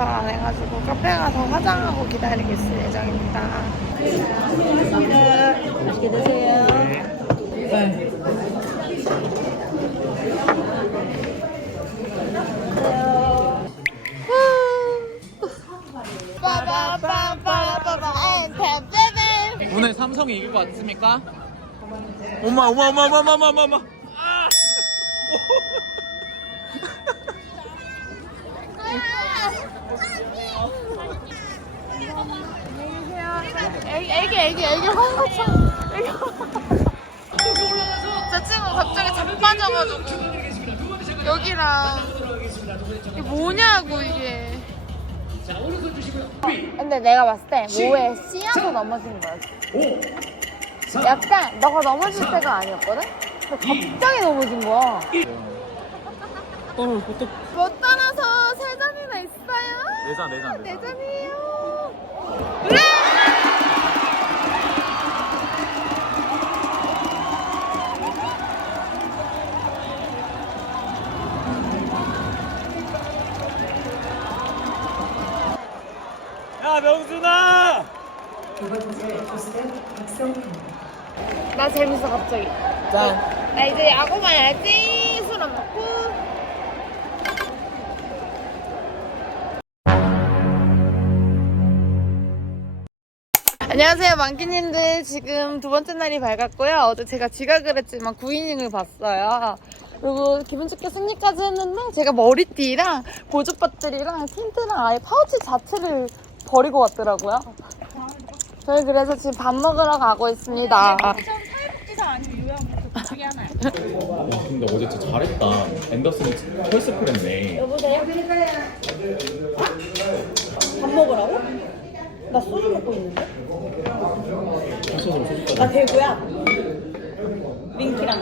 도착 안 해가지고 카페 가서 화장하고 기다리고 있을 예정입니다. 맛있게 드세요. 오늘 삼성이 이길 것 같습니까? 어마 어마 어마 어마 어마 어마 어마 아! 애기 애기 애기 애기 애기 제 친구 갑자기 자빠져가지고 여기랑 이게 뭐냐고 이게. 근데 내가 봤을 때 뭐에 씌어서 넘어진 거야. 약간 너가 넘어질 때가 아니었거든? 근데 갑자기 넘어진 거야. 못 떠나서 세 잔이나 있어요? 내자 내자 네 잔이에요. 야 명준아! 나 재밌어 갑자기. 짠. 나 이제 야구 봐야지. 술 안 먹고. 안녕하세요 만기님들. 지금 두 번째 날이 밝았고요. 어제 제가 지각을 했지만 9이닝을 봤어요. 그리고 기분 좋게 승리까지 했는데 제가 머리띠랑 보조배터리랑 틴트랑 아예 파우치 자체를 버리고 왔더라고요 저희 그래서 지금 밥 먹으러 가고 있습니다 와 근데 어제 진짜 잘했다 앤더슨이 펄스 프렌네 밥 먹으라고? 나 소주 먹고 있는데? 소주로 소주까지 나 대구야. 민키랑.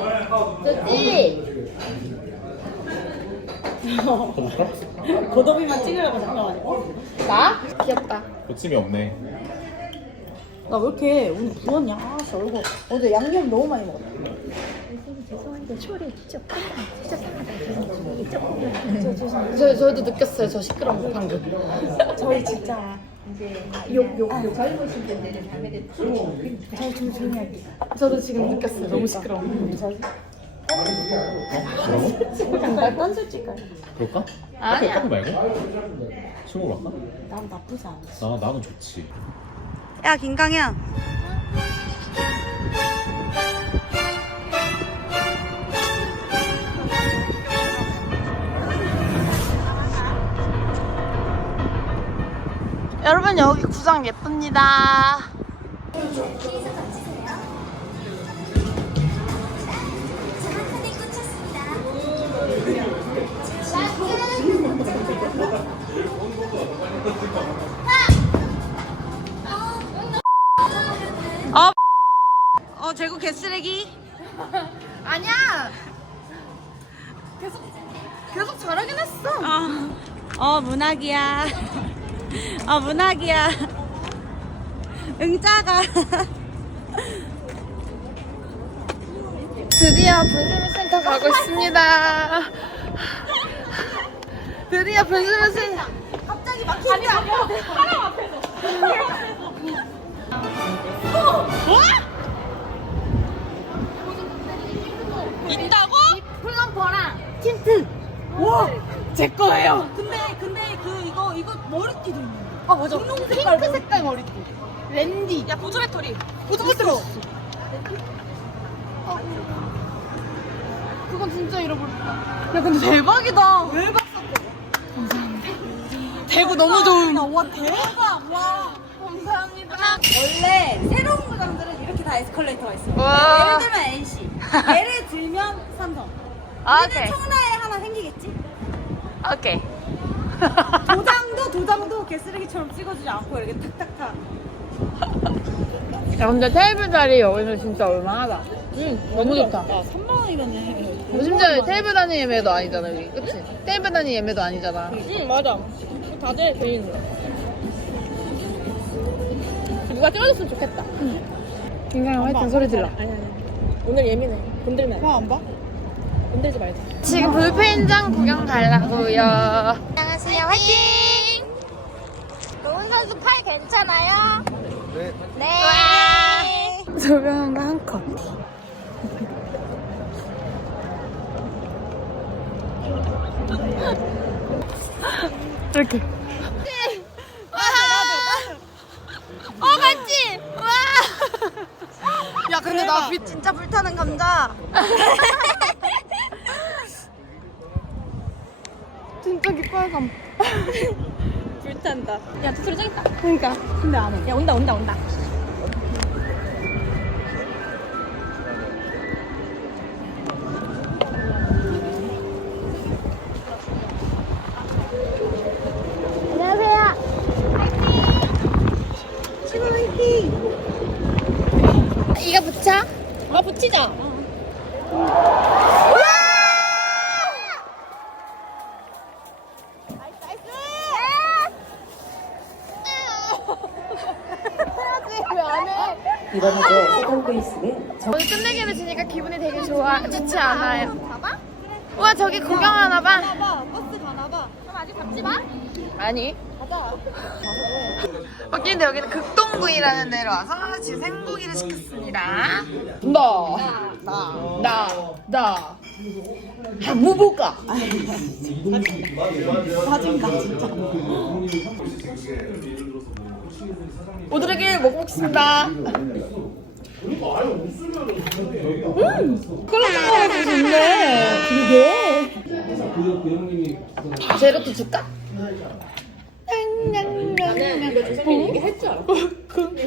저지 고도비만 찍으려고 잠깐만요. 나? 귀엽다 고침이 없네 나 왜 이렇게 오늘 부었냐? 아, 씨, 얼굴. 어제 양념 너무 많이 먹었다. 저, 저도 느꼈어요 저 시끄러운 거 방금 저희 진짜 욕, 욕, 욕. 젊으신 분들은 당연히 저희 좀 조용히 할게요. 저도 지금 느꼈어요 너무 시끄러워 저희 뭐라고? 잠깐 딴 솔직할까요? 그럴까? 아니야. 카페 말고? 술 먹으러 갈까? 난 나쁘지 않아. 나, 나는 좋지 야, 김강현. 여러분 여기 구장 예쁩니다 어, 어, 재구 개쓰레기. 아니야 계속 계속 잘하긴 했어 어, 어 문학이야. 어, 문학이야. 응자가. 드디어 분수물센터 가고 있습니다 드디어 분수물센터 갑자기 막히는데 안 가도 돼. 사람 앞에서. 있다고? 플럼퍼랑 틴트 와! 제 거예요 근데, 근데 그, 이거, 이거 머리띠도 있네. 아 맞아 분홍 핑크 색깔 머리. 색깔 머리띠 랜디 야, 보조 배터리. 보조 배터리 그건 진짜 잃어버렸다 야 근데 대박이다 왜? 대구 너무 좋은 와, 대박! 와. 감사합니다 원래 새로운 구장들은 이렇게 다 에스컬레이터가 있어요. 와. 예를 들면 NC. 예를 들면 삼성. 아, 우리는 오케이 청라에 하나 생기겠지? 오케이 도장도 도장도 개 쓰레기처럼 찍어주지 않고 이렇게 탁탁탁. 야 근데 테이블 자리 여기는 진짜 얼마하다 응 너무 좋다 3만 원이라네. 심지어 테이블 단위 예매도 아니잖아 여기 그치? 테이블 단위 예매도 아니잖아 응 맞아. 다들 돼 거. 누가 찍어줬으면 좋겠다. 김강현 화이팅 소리 질러 아니 아니. 오늘 예민해. 건들면. 형안 봐? 건들지 말자. 지금 불펜장 구경 가려고요 안녕하세요 화이팅 선수 팔 괜찮아요? 네. 네. 조명한 거한 컷. 이렇게. 어 맞지? 와. 야, 근데 나 빛 진짜 불타는 감자. 진짜 기빨감. 불탄다. 야 도토리 저기 있다. 그러니까. 근데 안 해. 야 온다 온다 온다. 아 붙이자. 이번 주에 세컨 베이스는 오늘 끝내기를 지니까 기분이 되게 좋아, 좋지 않아요. 봐봐? 우와, 저기 구경하나 봐. 버스 가나 봐. 그럼 아직 잡지 마. 아니. 가자. 웃긴데 여기는 극동구이라는 데로 와서 지금 생고기를 시켰습니다. 나, 나, 나, 나. 무보가. 오드레길 먹겠습니다. 음, 콜라보가 좋네. 그게. 재료도 줄까? 이게 할줄 알아.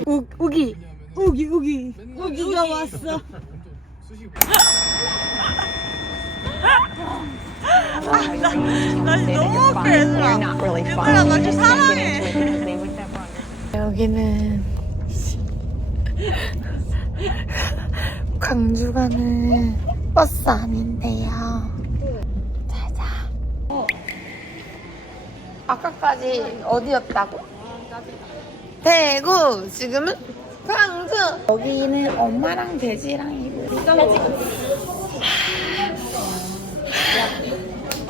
우, 우기. 우기, 우기. 우기가 왔어. 여기는 광주 가는 버스 안인데요. 자자. 아까까지 어디였다고? 대구. 지금은 광주. 여기는 엄마랑 돼지랑 이거.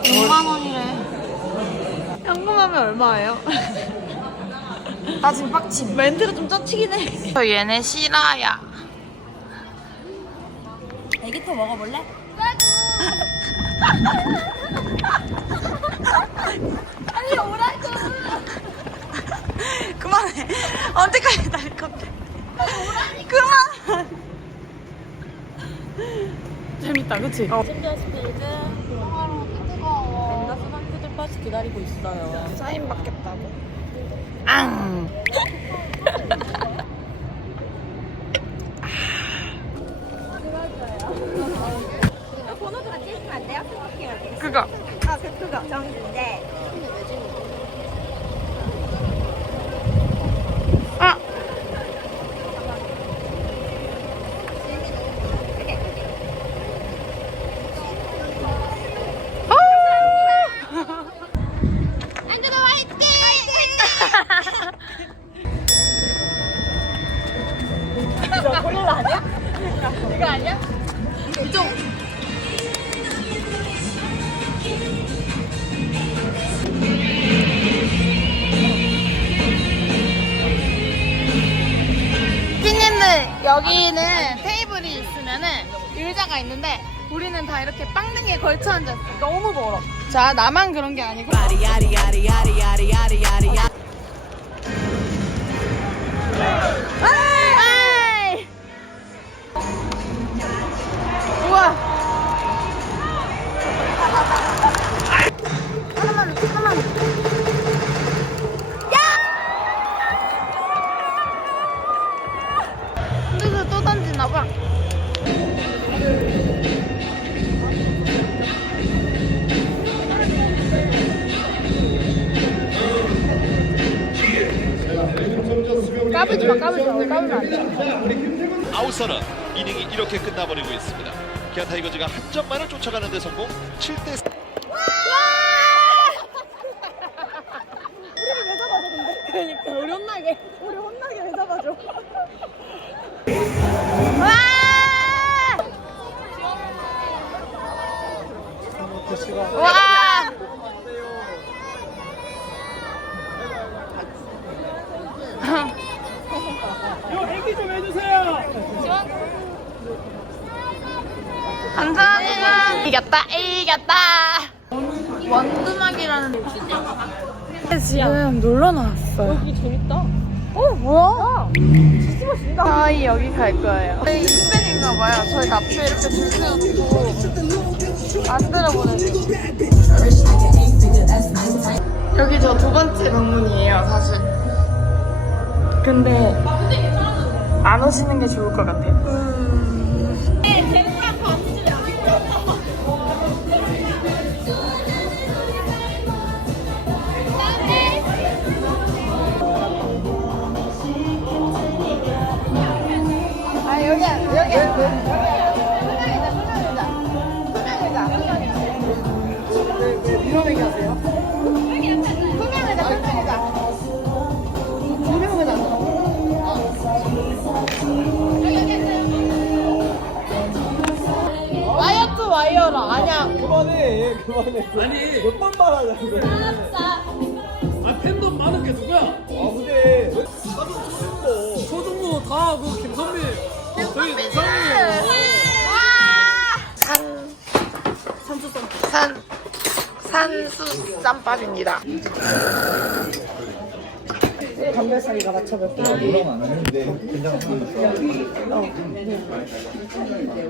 5만 원이래. 현금하면 얼마예요? 나 지금 빡침. 멘트가 좀 짜치긴 해. 저 얘네 실화야. 애기토 먹어볼래? 아니 오라고. 그만해. 언제까지 날 건데. 그만. 재밌다, 그치? 어. 챔피언 스피드 벤더 수강생들 버스 기다리고 있어요. 사인 받겠다고. 앙. 번호도 같이 있으면 안 돼요? 생각해요. 그거. 아, 그, 그거. 정인데. 의자가 있는데 우리는 다 이렇게 빵등에 걸쳐 앉았어. 너무 멀어. 자 나만 그런 게 아니고. 아이! 우와. 하나만 하나만. 흔들서 또 던지나 봐. 까불지 마, 까불지 마, 까불면 안 돼. 아웃서는 이닝이 이렇게 끝나버리고 있습니다. 기아 타이거즈가 한 점만을 쫓아가는 데 성공 7대 그러니까 우리 혼나게, 우리 혼나게 왜 잡아줘? 와! 요 애기 좀 해주세요. 감사합니다. 이겼다, 이겼다. 원두막이라는 네, 지금 놀러 나왔어요. 여기 재밌다. 어, 뭐야? 저희 여기 갈 거예요. 저희 6인가 봐요. 저희 앞에 이렇게 줄 세우고 만들어 보내주고. 여기 저 두 번째 방문이에요, 사실. 근데 안 오시는 게 좋을 것 같아요. 와이어라 아니야. 그만해 그만해. 아니. 몇 번 말하자고 아 팬덤 많은 게 누구야? 아 근데 나도 초중고 초중고 다그 김선미. 저희 노상이에요 산. 산수쌈 산. 산수 쌈밥입니다. 감별사리가 맞춰볼게.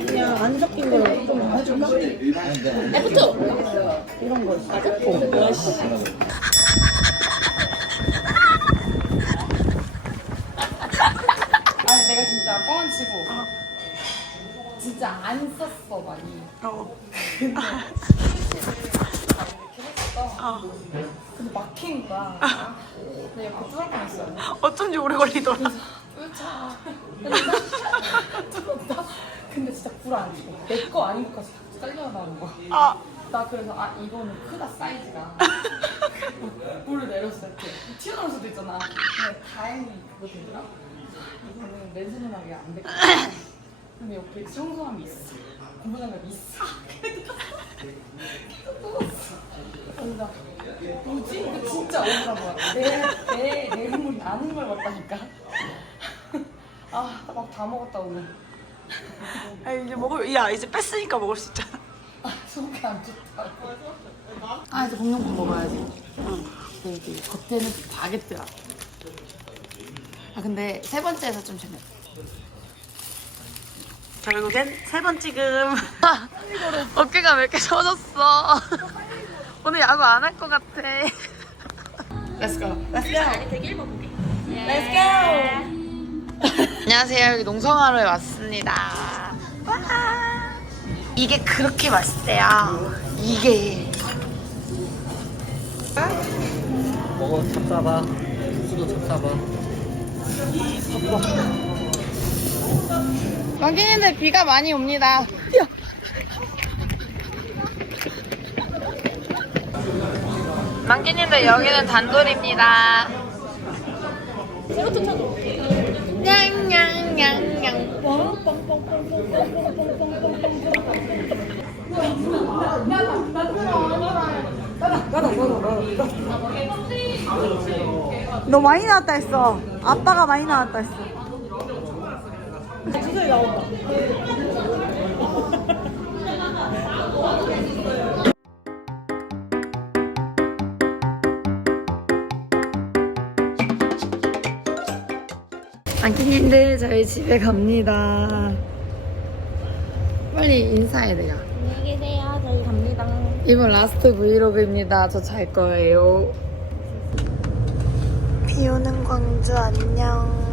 그냥 안 섞인 걸좀 해줄까? F2 이런 거 있어. 아니 내가 진짜 뻥안 치고 진짜 안 썼어 많이. 어. 근데 이렇게 했어. 막힌 거야. 근데 옆에 뚫을 뻔했어. 어쩐지 오래 걸리더라. 뚫자. 뚫었다. 근데 진짜 불안 치고 내 거 아닌 것까지 다 잘려 나오는 거야. 아, 나 그래서 아 이거는 크다 사이즈가 물을 내렸을 때 튀어나올 수도 있잖아 근데 다행히 그거 되더라 아, 이거는 맨손으로하게 안 됐고 근데 옆에 청소함이 있어 고무장갑이 있어 계속 뚫었어 그래서 뭐지? 이거 진짜 어디가 뭐야 내 내 내 눈물이 나는 걸 봤다니까 아 막 다 먹었다 오늘 아, 이제 먹을, 야, 이제 뺐으니까 먹을 수 있잖아. 아, 속이 안 좋다고. 아, 이제 공룡국 먹어야지. 응. 근데 이게 겉에는 바게트야. 아, 근데 세 번째에서 좀 재밌어. 결국엔 세 번 찍음. 어깨가 왜 이렇게 젖었어? 오늘 야구 안 할 것 같아. Let's go. Let's go. Let's go. 안녕하세요. 여기 농성하러에 왔습니다. 와. 이게 그렇게 맛있대요. 이게. 먹어 잡사봐 수도 잡사봐 여기는 비가 많이 옵니다. 망기님들 여기는 단돌입니다. 냥냥냥냥. 너 많이 나왔다 했어. 아빠가 많이 나왔다 했어. 망기님들 저희 집에 갑니다. 빨리 인사해야 돼요. 안녕히 계세요. 저희 갑니다. 이번 라스트 브이로그입니다. 저 잘 거예요. 비 오는 광주 안녕.